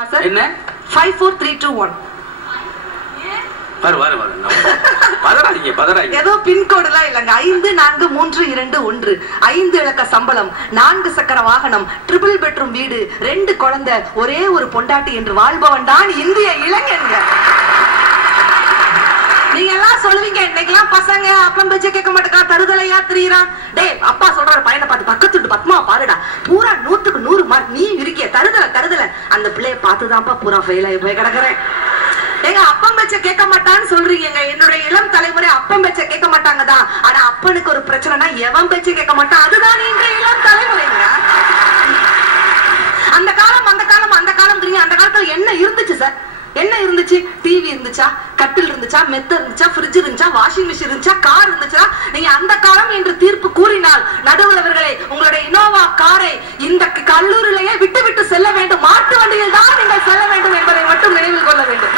என்ன 5 4 3 2 1 பதறாதீங்க. ஏதோ பின்கோடுலாம் இல்லங்க. 5 4 3 2 1 5 இலக்க சம்பளம், 4 சக்கர வாகனம், ட்ரிபிள் பெட்ரூம் வீடு, 2 குழந்தை, ஒரே ஒரு பொண்டாட்டி என்று வாழ்பவன் தான் இந்திய இளைஞங்க. நீங்க எல்லாம் சொல்லுவீங்க, இன்னைக்கெல்லாம் பசங்க அப்பம் பேச்ச கேட்க மாட்டேக்கா, தருதலையா திரியறான். டேய், அப்பா சொல்றாரு பையனை பார்த்து, பக்கத்துட்டு பத்மா பாருடா, பூரா 100க்கு 100 மார்க், நீ இருக்கிய தருதல அந்த பிள்ளைய பார்த்துதான்ப்பா பூரா ஃபெயில் ஆகி போய் கிடக்குறேன். எங்க அப்பம் பேச்ச கேட்க மாட்டான்னு சொல்றீங்க. என்னுடைய இளம் தலைமுறை அப்பம் பேச்ச கேட்க மாட்டாங்க தான். ஆனா அப்பனுக்கு ஒரு பிரச்சனைனா எவன் பேச்ச கேட்க மாட்டான். அதுதான் இன்றைய இளம் தலைமுறைங்க. அந்த காலம் தெரியும். அந்த காலத்துல என்ன இருந்துச்சு சார்? என்ன இருந்துச்சு? டிவி இருந்துச்சா, கட்டில் இருந்துச்சா, மெத்த இருந்துச்சா, ஃப்ரிட்ஜ் இருந்துச்சா, வாஷிங் மிஷின் இருந்துச்சா, கார் இருந்துச்சா? நீங்க அந்த காலம் என்று தீர்ப்பு கூறினால், நடுவுலவர்களே, உங்களுடைய இனோவா காரை இந்த கல்லூரிலேயே விட்டு செல்ல வேண்டும். மாட்டு வண்டியில் தான் நீங்கள் செல்ல வேண்டும் என்பதை மட்டும் நினைவில் கொள்ள வேண்டும்.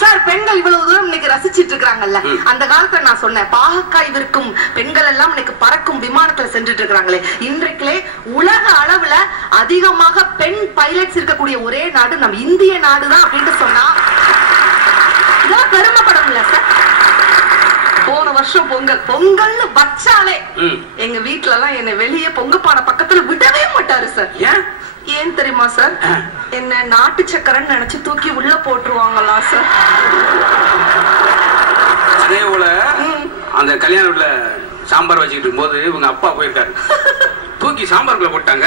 சார், பெண்கள் இவ்வளவு தூரம் இன்னைக்கு ரசிச்சிட்டு இருக்காங்கல்ல, அந்த காலத்துல நான் சொன்னேன், பாகக்காய் விற்கும் பெண்கள் எல்லாம் இன்னைக்கு பறக்கும் விமானத்துல சென்றுட்டு இருக்காங்களே, இன்றைக்கு உலக அளவுல அதிகமாக பெண் பைலட்ஸ் இருக்கக்கூடிய ஒரே நாடு நம் இந்திய நாடுதான் அப்படின்னு சொன்னா பெருமைப்படல சார். போன வருஷம் பொங்கல்னு வச்சாலே எங்க வீட்டுல எல்லாம் என்ன வெளியே பொங்கப்பான பக்கத்துல விடவே மாட்டாரு சார். ஏன் தெரியுமா சார்? என்ன நாட்டு சக்கரன்னு நினைச்சு தூக்கி உள்ள போட்டுருவாங்களா சார்? அதே போல அந்த கல்யாண வீட்டுல சாம்பார் வச்சுக்கிட்டு இருக்கும்போது இவங்க அப்பா போயிருக்காரு, தூக்கி சாம்பாருக்குள்ள போட்டாங்க.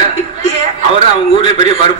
அவரு அவங்க ஊர்லயே பெரிய பருப்பு